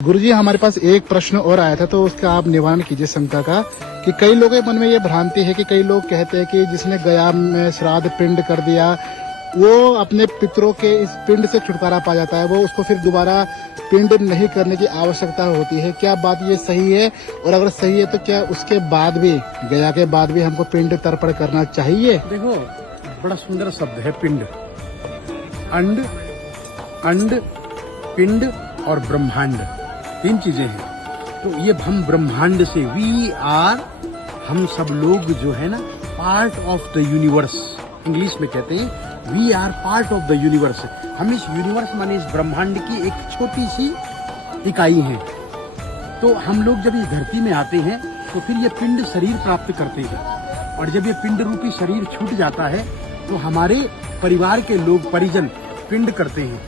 गुरुजी, हमारे पास एक प्रश्न और आया था, तो उसका आप निवारण कीजिए शंका का। कि कई लोगों के मन में ये भ्रांति है कि कई लोग कहते हैं कि जिसने गया में श्राद्ध पिंड कर दिया वो अपने पितरों के इस पिंड से छुटकारा पा जाता है, वो उसको फिर दोबारा पिंड नहीं करने की आवश्यकता होती है। क्या बात ये सही है? और अगर सही है तो क्या उसके बाद भी, गया के बाद भी हमको पिंड तर्पण करना चाहिए? देखो, बड़ा सुंदर शब्द है पिंड। अंड, अंड, पिंड और ब्रह्मांड, तीन चीजें हैं। तो ये हम ब्रह्मांड से, वी आर, हम सब लोग जो है ना, part of the universe, English में कहते हैं we are part of the universe. हम इस यूनिवर्स माने इस ब्रह्मांड की एक छोटी सी इकाई हैं। तो हम लोग जब इस धरती में आते हैं तो फिर ये पिंड शरीर प्राप्त करते हैं, और जब ये पिंड रूपी शरीर छूट जाता है तो हमारे परिवार के लोग, परिजन पिंड करते हैं,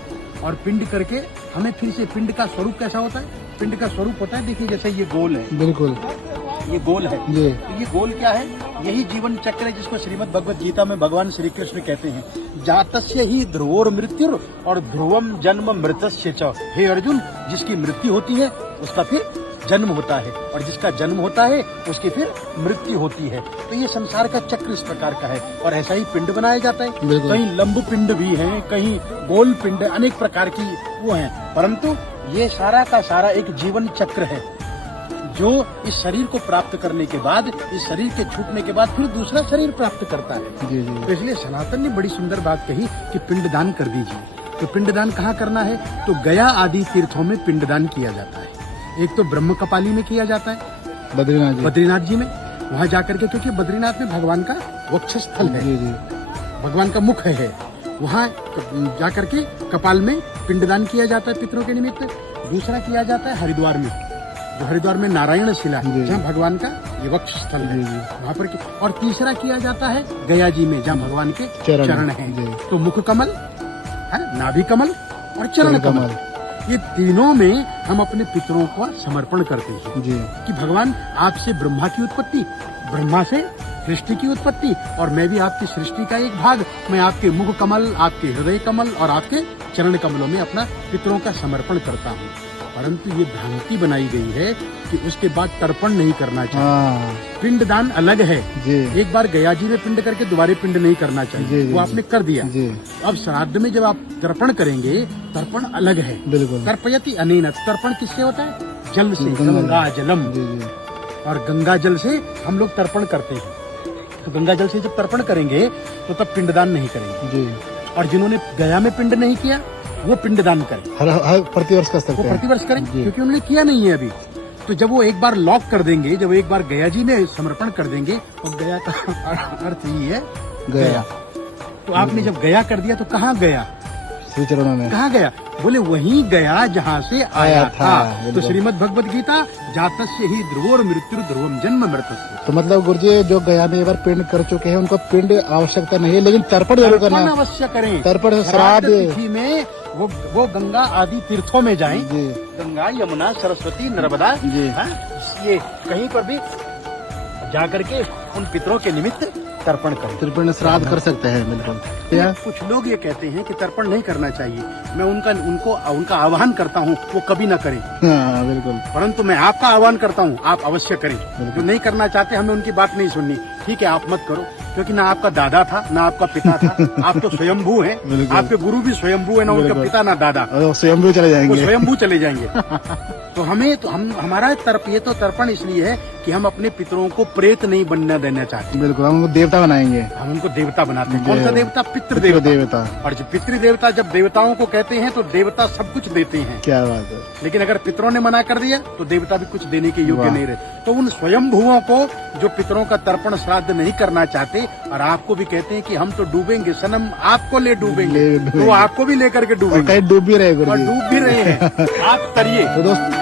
और पिंड करके हमें फिर से, पिंड का स्वरूप कैसा होता है? पिंड का स्वरूप होता है, देखिए जैसे ये गोल है, बिल्कुल ये गोल है। जी। तो ये गोल क्या है? यही जीवन चक्र है जिसको श्रीमद् भगवद गीता में भगवान श्री कृष्ण कहते हैं, जातस्य ही ध्रुवोर मृत्यु और ध्रुवम जन्म मृतस्य च। हे अर्जुन, जिसकी मृत्यु होती है उसका फिर जन्म होता है, और जिसका जन्म होता है उसकी फिर मृत्यु होती है। तो ये संसार का चक्र इस प्रकार का है, और ऐसा ही पिंड बनाया जाता है। कहीं लंब पिंड भी है, कहीं गोल पिंड, अनेक प्रकार की वो है, परंतु ये सारा का सारा एक जीवन चक्र है जो इस शरीर को प्राप्त करने के बाद, इस शरीर के छूटने के बाद फिर दूसरा शरीर प्राप्त करता है। जी जी। तो इसलिए सनातन ने बड़ी सुंदर बात कही कि पिंडदान कर दीजिए। तो पिंडदान कहाँ करना है? तो गया आदि तीर्थों में पिंडदान किया जाता है। एक तो ब्रह्म कपाली में किया जाता है, बद्रीनाथ जी में, वहाँ जाकर के, क्योंकि बद्रीनाथ में भगवान का वक्षस्थल है, जी जी। भगवान का मुख है, वहाँ जाकर के कपाल में पिंडदान किया जाता है पितरों के निमित्त। दूसरा किया जाता है हरिद्वार में, जो हरिद्वार में नारायण शिला, जहाँ भगवान का ये वक्ष स्थल है, वहाँ पर। और तीसरा किया जाता है गया जी में, जहाँ भगवान के चरण हैं। तो मुख कमल है, नाभि कमल और चरण कमल, ये तीनों में हम अपने पितरों को समर्पण करते हैं जी। कि भगवान, आपसे ब्रह्मा की उत्पत्ति, ब्रह्मा से सृष्टि की उत्पत्ति, और मैं भी आपकी सृष्टि का एक भाग, मैं आपके मुख कमल, आपके हृदय कमल और आपके चरण कमलों में अपना पितरों का समर्पण करता हूँ। परंतु ये भ्रांति बनाई गई है कि उसके बाद तर्पण नहीं करना चाहिए। पिंडदान अलग है जी। एक बार गया जी में पिंड करके दोबारा पिंड नहीं करना चाहिए, वो आपने कर दिया जी। अब श्राद्ध में जब आप तर्पण करेंगे, तर्पण अलग है, बिल्कुल। तर्पयति अनेन, तर्पण किससे होता है? जल से, गंगा जलम, और गंगा जल से हम लोग तर्पण करते हैं। तो गंगा जल से जब तर्पण करेंगे तो तब पिंडदान नहीं करेंगे जी। और जिन्होंने गया में पिंड नहीं किया वो पिंडदान करें, हर प्रतिवर्ष कर सकते हैं, वो प्रतिवर्ष करें, क्योंकि उन्होंने किया नहीं है अभी। तो जब वो एक बार लॉक कर देंगे, जब एक बार गया जी में समर्पण कर देंगे, और गया का अर्थ ही है गया। तो आपने जब गया कर दिया तो कहाँ गया? श्री चरणों में। कहाँ गया? बोले वहीं गया जहाँ से आया था। तो श्रीमद् भगवद गीता, जातस्य ही ध्रुवोर मृत्यु ध्रुवम जन्म मृतस्य। तो मतलब गुरुजी, जो गया में एक बार पिंड कर चुके हैं उनको पिंड आवश्यकता नहीं है, लेकिन तर्पण जरूर करना अवश्य करें। तर्पण श्राद्ध तिथि में वो गंगा आदि तीर्थों में जाएं, गंगा, यमुना, सरस्वती, नर्मदा जी, ये कहीं पर भी जाकर के उन पितरों के निमित्त तर्पण करें, तर्पण श्राद्ध कर सकते हैं, बिल्कुल। कुछ लोग ये कहते हैं कि तर्पण नहीं करना चाहिए, मैं उनका आह्वान करता हूँ वो कभी ना करें, बिल्कुल। परंतु मैं आपका आह्वान करता हूँ आप अवश्य करें। जो नहीं करना चाहते हमें उनकी बात नहीं सुननी, ठीक है, आप मत करो, क्योंकि ना आपका दादा था ना आपका पिता था, आप तो स्वयंभू हैं, आपके गुरु भी स्वयंभू है, ना उनका पिता ना दादा, स्वयंभू चले जाएंगे, वो स्वयंभू चले जाएंगे। तो हमारा ये तो तर्पण इसलिए है कि हम अपने पितरों को प्रेत नहीं बनने देना चाहते, बिल्कुल, हम उनको देवता बनाएंगे, हम उनको देवता बनाते हैं। कौन सा देवता? पितृदेवता। और जो पितृदेवता, जब देवताओं को कहते हैं तो देवता सब कुछ देते हैं, क्या बात है। लेकिन अगर पितरों ने मना कर दिया तो देवता भी कुछ देने के योग्य नहीं रहे। तो उन स्वयंभुओं को जो पितरों का तर्पण श्राद्ध नहीं करना चाहते और आपको भी कहते हैं कि हम तो डूबेंगे सनम, आपको ले डूबेंगे, तो आपको भी लेकर के डूबेंगे, डूब भी रहे, और डूब भी रहे हैं, आप तरिए। तो दोस्त